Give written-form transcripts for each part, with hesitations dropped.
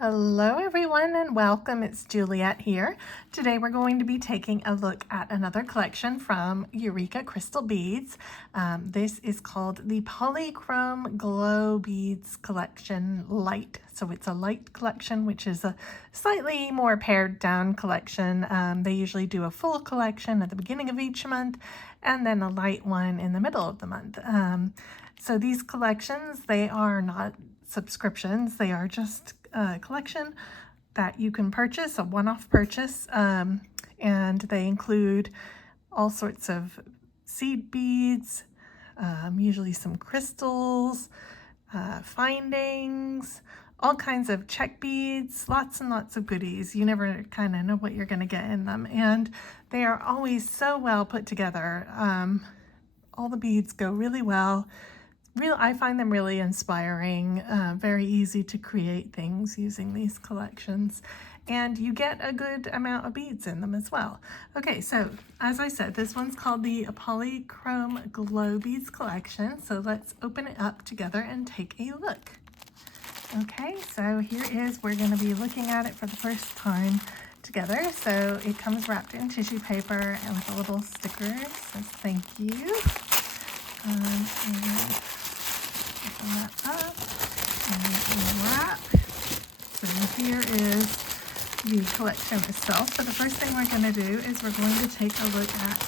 Hello everyone and welcome. It's Juliet here. Today we're going to be taking a look at another collection from Eureka Crystal Beads. This is called the Polychrome Glow Beads Collection Lite. So it's a light collection, which is a slightly more pared down collection. They usually do a full collection at the beginning of each month and then a light one in the middle of the month. So these collections, they are not subscriptions. They are just a collection that you can purchase, a one-off purchase, and they include all sorts of seed beads, usually some crystals, findings, all kinds of check beads, lots and lots of goodies. You never kind of know what you're going to get in them, and they are always so well put together. All the beads go really well. I find them really inspiring, very easy to create things using these collections, and you get a good amount of beads in them as well. Okay, so as I said, this one's called the Polychrome Glow Beads Collection, so let's open it up together and take a look. Okay, so here is, we're going to be looking at it for the first time together. So it comes wrapped in tissue paper and with a little sticker that says thank you. And open that up and wrap. So here is the collection itself. So the first thing we're going to do is we're going to take a look at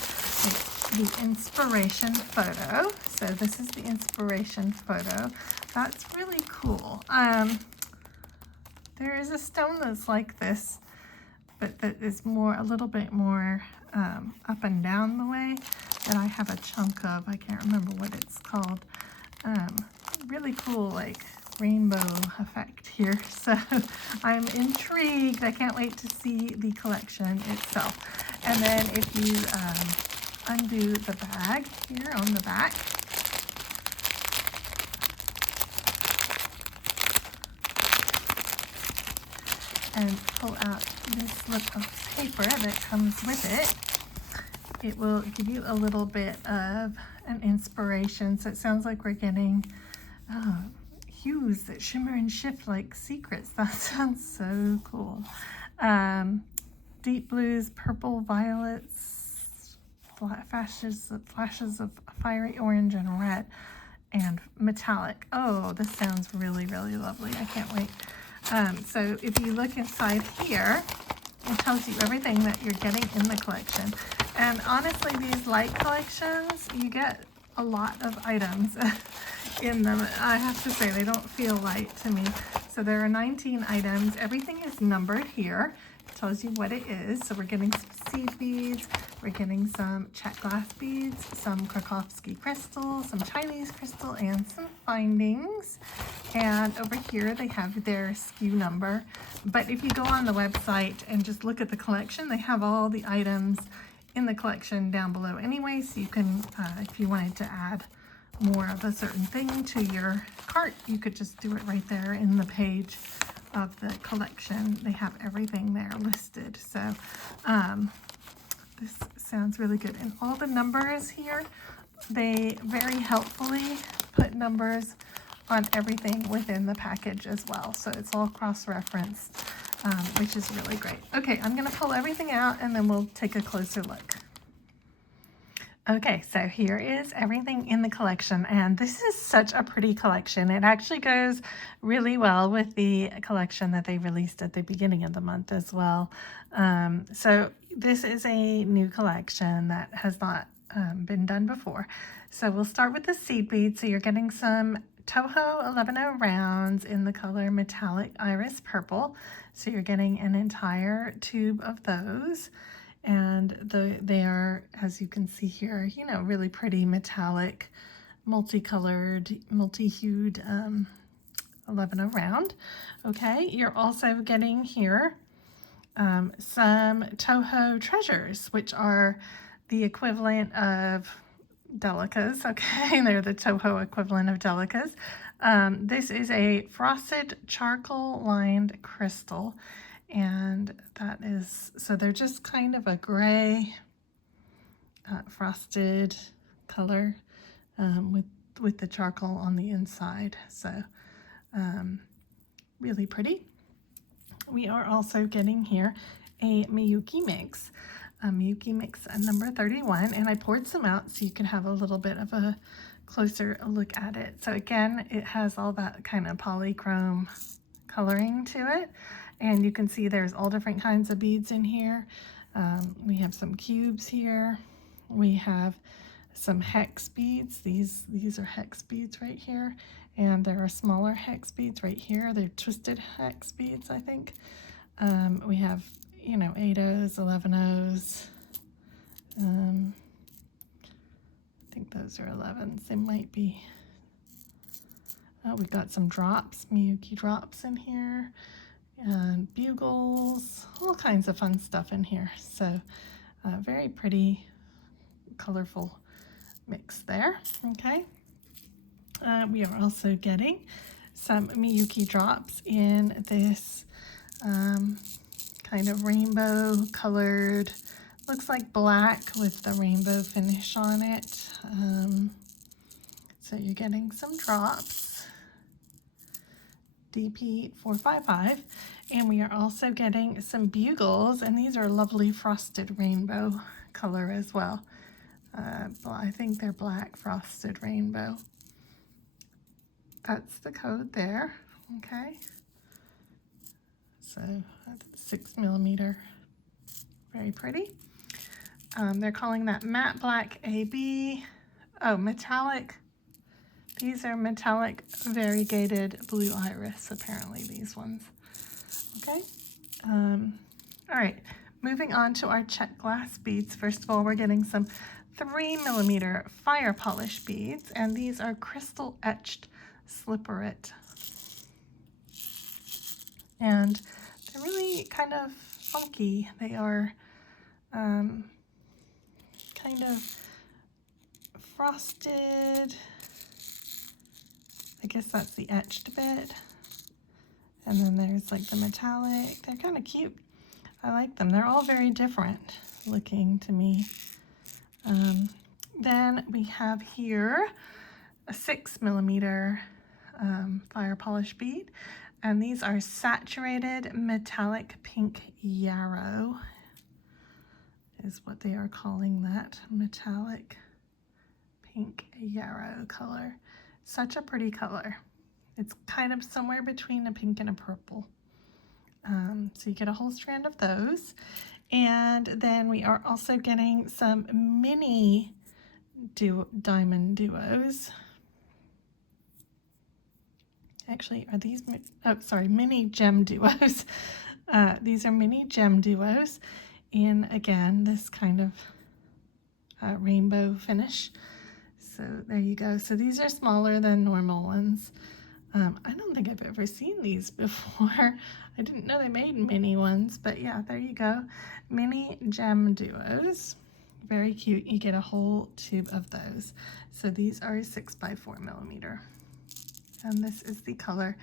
the inspiration photo. So this is the inspiration photo. That's really cool. There is a stone that's like this, but that is a little bit more up and down the way that I have a chunk of. I can't remember what it's called. Really cool, like rainbow effect here. So I'm intrigued. I can't wait to see the collection itself. And then if you undo the bag here on the back, and pull out this slip of paper that comes with it, it will give you a little bit of an inspiration. So it sounds like we're getting hues that shimmer and shift like secrets. That sounds so cool. Deep blues, purple, violets, flashes of fiery orange and red, and metallic. Oh, this sounds really, really lovely. I can't wait. So if you look inside here, it tells you everything that you're getting in the collection. And honestly, these light collections, you get a lot of items in them. I have to say, they don't feel light to me. So there are 19 items. Everything is numbered here. It tells you what it is. So we're getting some seed beads, we're getting some check glass beads, some Krakowski crystals, some Chinese crystal, and some findings. And over here they have their SKU number. But if you go on the website and just look at the collection, they have all the items in the collection down below anyway, so you can, if you wanted to add more of a certain thing to your cart, you could just do it right there in the page of the collection. They have everything there listed. So this sounds really good. And all the numbers here, they very helpfully put numbers on everything within the package as well. So it's all cross-referenced, which is really great. Okay, I'm gonna pull everything out and then we'll take a closer look. Okay, so here is everything in the collection, and this is such a pretty collection. It actually goes really well with the collection that they released at the beginning of the month as well. So this is a new collection that has not been done before. So we'll start with the seed beads. So you're getting some Toho 11 rounds in the color Metallic Iris Purple. So you're getting an entire tube of those. And they are, as you can see here, you know, really pretty metallic, multicolored, multi-hued 11 round. Okay, you're also getting here some Toho Treasures, which are the equivalent of Delicas. Okay, they're the Toho equivalent of Delicas. This is a frosted charcoal lined crystal, and that is, so they're just kind of a gray frosted color with the charcoal on the inside. So really pretty. We are also getting here a Miyuki mix. Miyuki mix number 31, and I poured some out so you can have a little bit of a closer look at it. So again, it has all that kind of polychrome coloring to it, and you can see there's all different kinds of beads in here. We have some cubes here. We have some hex beads. These are hex beads right here, and there are smaller hex beads right here. They're twisted hex beads, I think. We have, you know, 8 O's, 11 O's. I think those are 11s. They might be. Oh, we've got some drops, Miyuki drops in here, and bugles, all kinds of fun stuff in here. So very pretty, colorful mix there. Okay. We are also getting some Miyuki drops in this kind of rainbow colored, looks like black with the rainbow finish on it. So you're getting some drops, DP455, and we are also getting some bugles, and these are lovely frosted rainbow color as well. I think they're black frosted rainbow. That's the code there. Okay. So that's 6 millimeter. Very pretty. They're calling that matte black AB. Oh, metallic. These are metallic variegated blue iris, apparently, these ones. Okay. All right. Moving on to our check glass beads. First of all, we're getting some 3 millimeter fire polish beads, and these are crystal etched slipperit. And they're really kind of funky. They are kind of frosted. I guess that's the etched bit. And then there's like the metallic. They're kind of cute. I like them. They're all very different looking to me. Then we have here a 6 millimeter fire polish bead. And these are saturated metallic pink yarrow, is what they are calling that, metallic pink yarrow color. Such a pretty color. It's kind of somewhere between a pink and a purple. So you get a whole strand of those. And then we are also getting some mini diamond duos. Actually, are these, oh, sorry, mini gem duos. These are mini gem duos in, again, this kind of rainbow finish. So there you go. So these are smaller than normal ones. I don't think I've ever seen these before. I didn't know they made mini ones, but yeah, there you go. Mini gem duos. Very cute. You get a whole tube of those. So these are 6 by 4 millimeter. And this is the color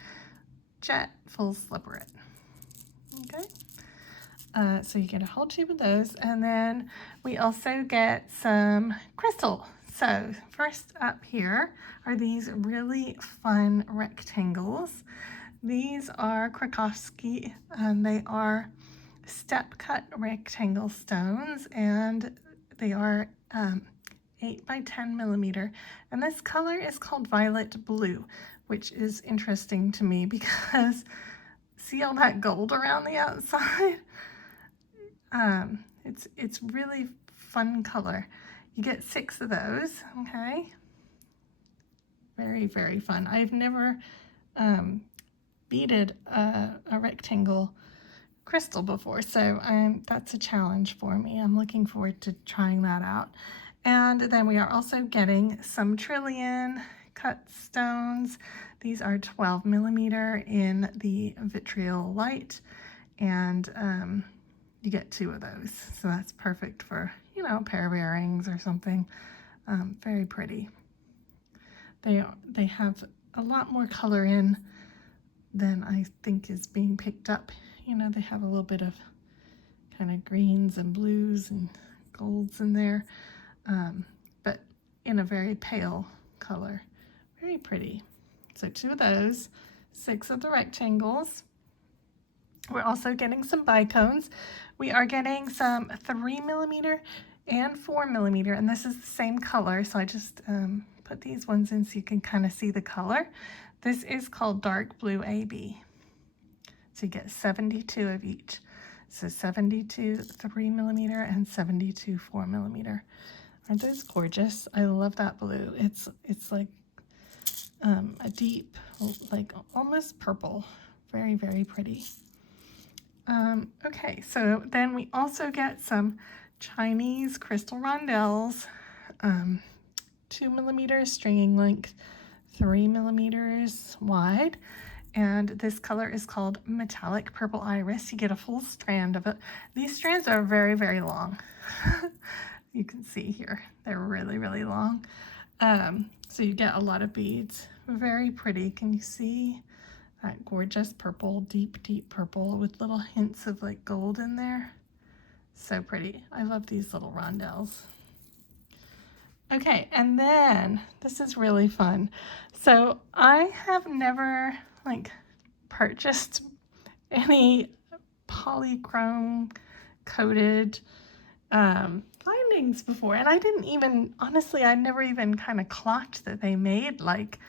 Jet Full Slipperit. Okay. So you get a whole tube of those, and then we also get some crystal. So first up here are these really fun rectangles. These are Krakowski, and they are step cut rectangle stones, and they are 8 by 10 millimeter. And this color is called violet blue, which is interesting to me because see all that gold around the outside? It's really fun color. You get 6 of those, okay? Very, very fun. I've never beaded a rectangle crystal before, so that's a challenge for me. I'm looking forward to trying that out. And then we are also getting some trillion cut stones. These are 12 millimeter in the vitriol light, and you get 2 of those. So that's perfect for, you know, a pair of earrings or something. Very pretty. They have a lot more color in than I think is being picked up. You know, they have a little bit of kind of greens and blues and golds in there, but in a very pale color. Very pretty. So 2 of those, 6 of the rectangles. We're also getting some bicones. We are getting some 3mm and 4mm, and this is the same color, so I just put these ones in so you can kind of see the color. This is called Dark Blue AB. So you get 72 of each. So 72 3mm and 72 4mm. Aren't those gorgeous? I love that blue. It's like a deep, like almost purple. Very, very pretty. Okay, so then we also get some Chinese crystal rondelles, 2mm stringing length, 3mm wide, and this color is called Metallic Purple Iris. You get a full strand of it. These strands are very, very long. You can see here, they're really, really long. So you get a lot of beads. Very pretty. Can you see that gorgeous purple, deep, deep purple with little hints of like gold in there? So pretty. I love these little rondelles. Okay, and then this is really fun. So I have never like purchased any polychrome coated findings before, and I didn't even, honestly, I never even kind of clocked that they made like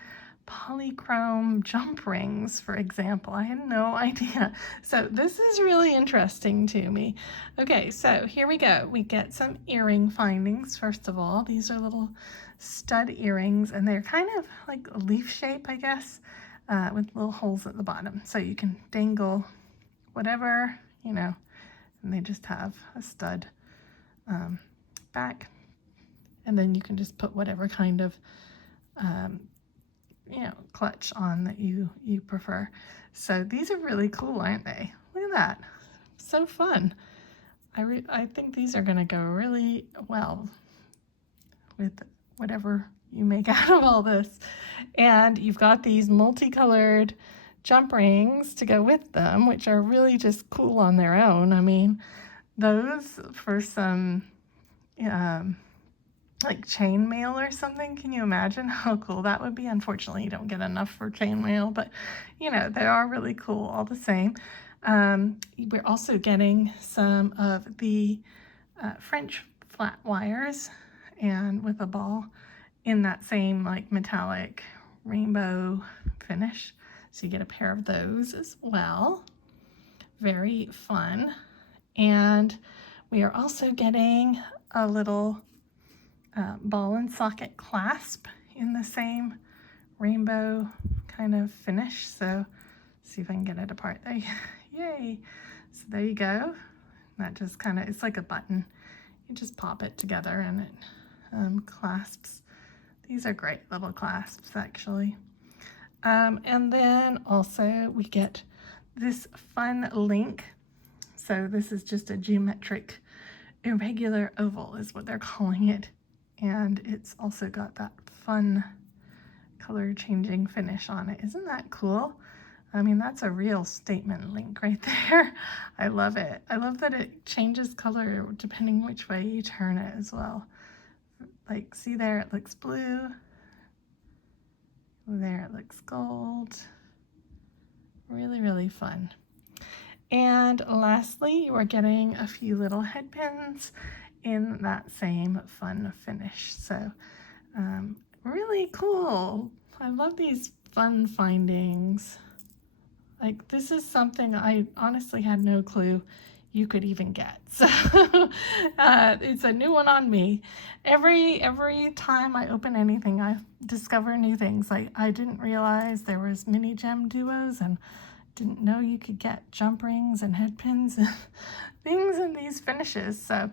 polychrome jump rings, for example. I had no idea. So this is really interesting to me. Okay, so here we go. We get some earring findings. First of all, these are little stud earrings, and they're kind of like a leaf shape, I guess, with little holes at the bottom. So you can dangle whatever, you know, and they just have a stud back, and then you can just put whatever kind of you know, clutch on that you prefer. So these are really cool, aren't they? Look at that. So fun. I think these are going to go really well with whatever you make out of all this. And you've got these multicolored jump rings to go with them, which are really just cool on their own. I mean, those for some like chainmail or something. Can you imagine how cool that would be? Unfortunately, you don't get enough for chainmail, but you know, they are really cool all the same. We're also getting some of the French flat wires, and with a ball in that same like metallic rainbow finish. So you get a pair of those as well. Very fun. And we are also getting a little ball and socket clasp in the same rainbow kind of finish. So see if I can get it apart there. Yay. So there you go. That just kind of, it's like a button. You just pop it together and it clasps. These are great little clasps, actually. And then also we get this fun link. So this is just a geometric irregular oval is what they're calling it. And it's also got that fun color changing finish on it. Isn't that cool? I mean, that's a real statement link right there. I love it. I love that it changes color depending which way you turn it as well. Like, see there, it looks blue. There it looks gold. Really, really fun. And lastly, you are getting a few little head pins in that same fun finish. So really cool. I love these fun findings. Like, this is something I honestly had no clue you could even get. So it's a new one on me. Every time I open anything, I discover new things. Like, I didn't realize there was mini gem duos, and didn't know you could get jump rings and head pins and things in these finishes. So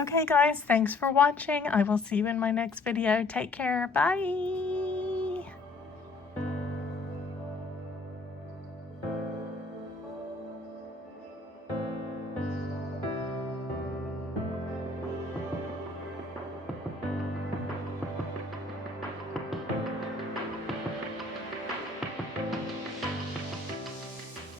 okay guys, thanks for watching. I will see you in my next video. Take care. Bye.